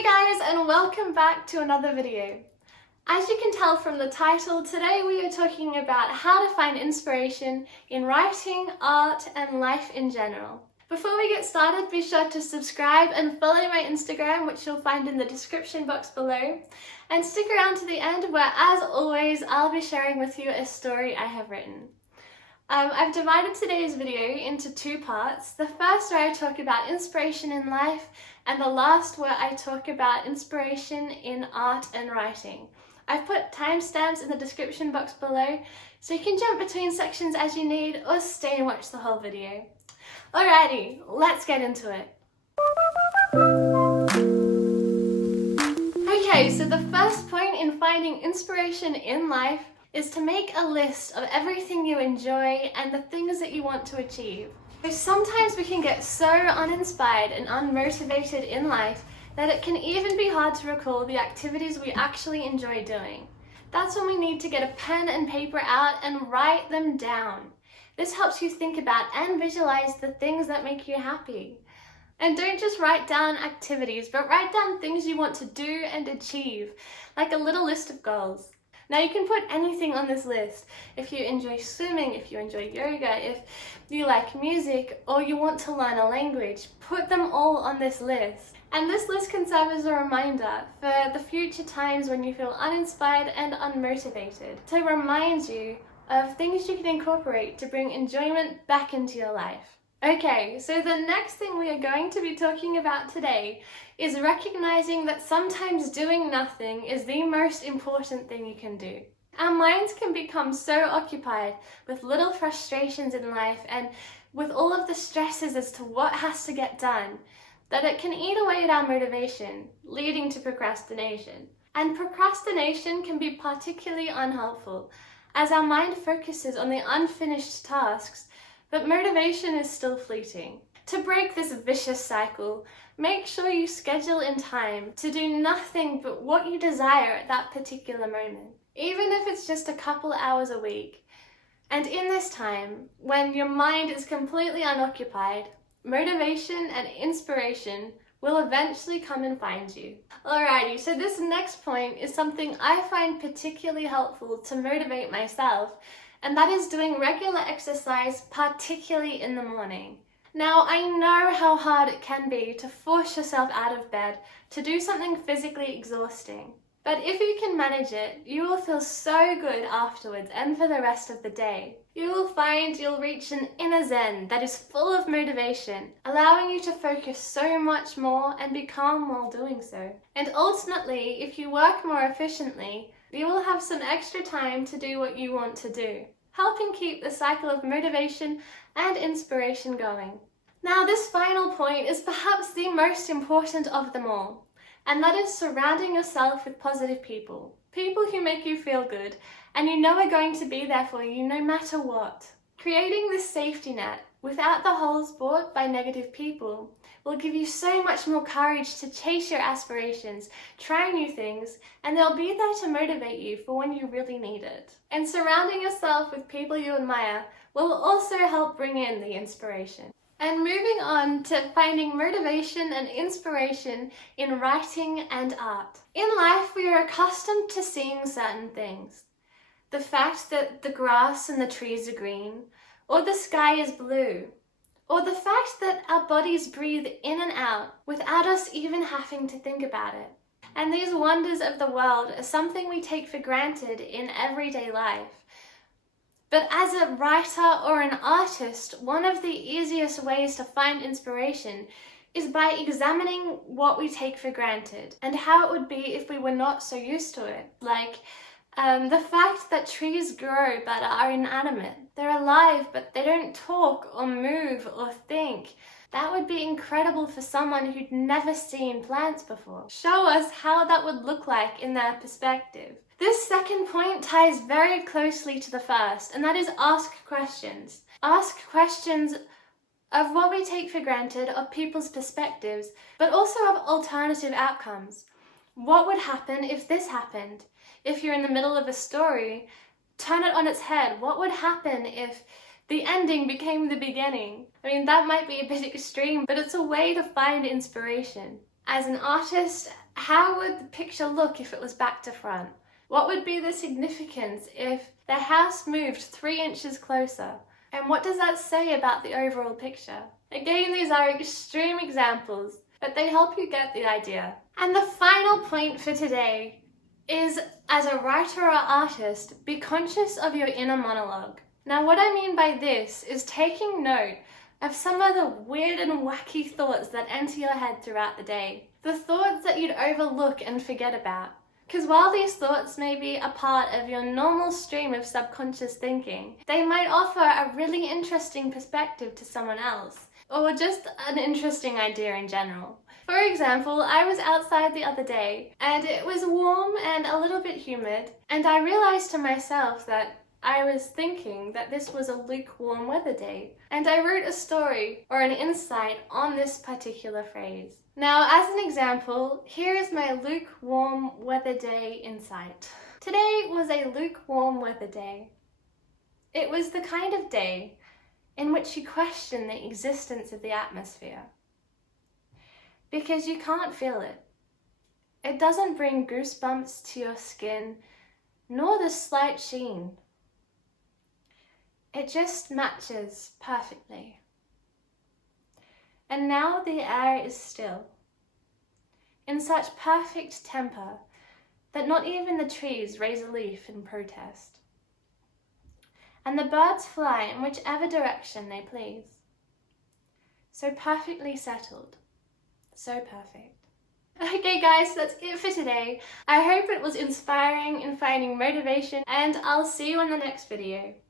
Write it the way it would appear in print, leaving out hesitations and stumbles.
Hey guys, and welcome back to another video. As you can tell from the title, today we are talking about how to find inspiration in writing, art, and life in general. Before we get started, be sure to subscribe and follow my Instagram, which you'll find in the description box below. And stick around to the end where, as always, I'll be sharing with you a story I have written. I've divided today's video into two parts. The first where I talk about inspiration in life, and the last where I talk about inspiration in art and writing. I've put timestamps in the description box below, so you can jump between sections as you need or stay and watch the whole video. Alrighty, let's get into it. Okay, so the first point in finding inspiration in life is to make a list of everything you enjoy and the things that you want to achieve. So sometimes we can get so uninspired and unmotivated in life that it can even be hard to recall the activities we actually enjoy doing. That's when we need to get a pen and paper out and write them down. This helps you think about and visualize the things that make you happy. And don't just write down activities, but write down things you want to do and achieve, like a little list of goals. Now you can put anything on this list. If you enjoy swimming, if you enjoy yoga, if you like music, or you want to learn a language, put them all on this list. And this list can serve as a reminder for the future times when you feel uninspired and unmotivated, to remind you of things you can incorporate to bring enjoyment back into your life. Okay, so the next thing we are going to be talking about today is recognizing that sometimes doing nothing is the most important thing you can do. Our minds can become so occupied with little frustrations in life and with all of the stresses as to what has to get done that it can eat away at our motivation, leading to procrastination. And procrastination can be particularly unhelpful as our mind focuses on the unfinished tasks, but motivation is still fleeting. To break this vicious cycle, make sure you schedule in time to do nothing but what you desire at that particular moment, even if it's just a couple hours a week. And in this time, when your mind is completely unoccupied, motivation and inspiration will eventually come and find you. Alrighty, so this next point is something I find particularly helpful to motivate myself, and that is doing regular exercise, particularly in the morning. Now, I know how hard it can be to force yourself out of bed to do something physically exhausting. But if you can manage it, you will feel so good afterwards and for the rest of the day. You will find you'll reach an inner zen that is full of motivation, allowing you to focus so much more and be calm while doing so. And ultimately, if you work more efficiently, you will have some extra time to do what you want to do, helping keep the cycle of motivation and inspiration going. Now, this final point is perhaps the most important of them all, and that is surrounding yourself with positive people. People who make you feel good and you know are going to be there for you no matter what. Creating this safety net without the holes bored by negative people will give you so much more courage to chase your aspirations, try new things, and they'll be there to motivate you for when you really need it. And surrounding yourself with people you admire will also help bring in the inspiration. And moving on to finding motivation and inspiration in writing and art. In life, we are accustomed to seeing certain things. The fact that the grass and the trees are green, or the sky is blue, or the fact that our bodies breathe in and out without us even having to think about it. And these wonders of the world are something we take for granted in everyday life. But as a writer or an artist, one of the easiest ways to find inspiration is by examining what we take for granted and how it would be if we were not so used to it. Like the fact that trees grow but are inanimate. They're alive but they don't talk or move or think. That would be incredible for someone who'd never seen plants before. Show us how that would look like in their perspective. This second point ties very closely to the first, and that is ask questions. Ask questions of what we take for granted, of people's perspectives, but also of alternative outcomes. What would happen if this happened? If you're in the middle of a story, turn it on its head. What would happen if the ending became the beginning? I mean, that might be a bit extreme, but it's a way to find inspiration. As an artist, how would the picture look if it was back to front? What would be the significance if the house moved 3 inches closer? And what does that say about the overall picture? Again, these are extreme examples, but they help you get the idea. And the final point for today is, as a writer or artist, be conscious of your inner monologue. Now, what I mean by this is taking note of some of the weird and wacky thoughts that enter your head throughout the day. The thoughts that you'd overlook and forget about. Because while these thoughts may be a part of your normal stream of subconscious thinking, they might offer a really interesting perspective to someone else, or just an interesting idea in general. For example, I was outside the other day, and it was warm and a little bit humid, and I realized to myself that I was thinking that this was a lukewarm weather day, and I wrote a story or an insight on this particular phrase. Now, as an example, here is my lukewarm weather day insight. Today was a lukewarm weather day. It was the kind of day in which you question the existence of the atmosphere, because you can't feel it. It doesn't bring goosebumps to your skin, nor the slight sheen. It just matches perfectly. And now the air is still, in such perfect temper that not even the trees raise a leaf in protest. And the birds fly in whichever direction they please. So perfectly settled, so perfect. Okay guys, that's it for today. I hope it was inspiring in finding motivation, and I'll see you in the next video.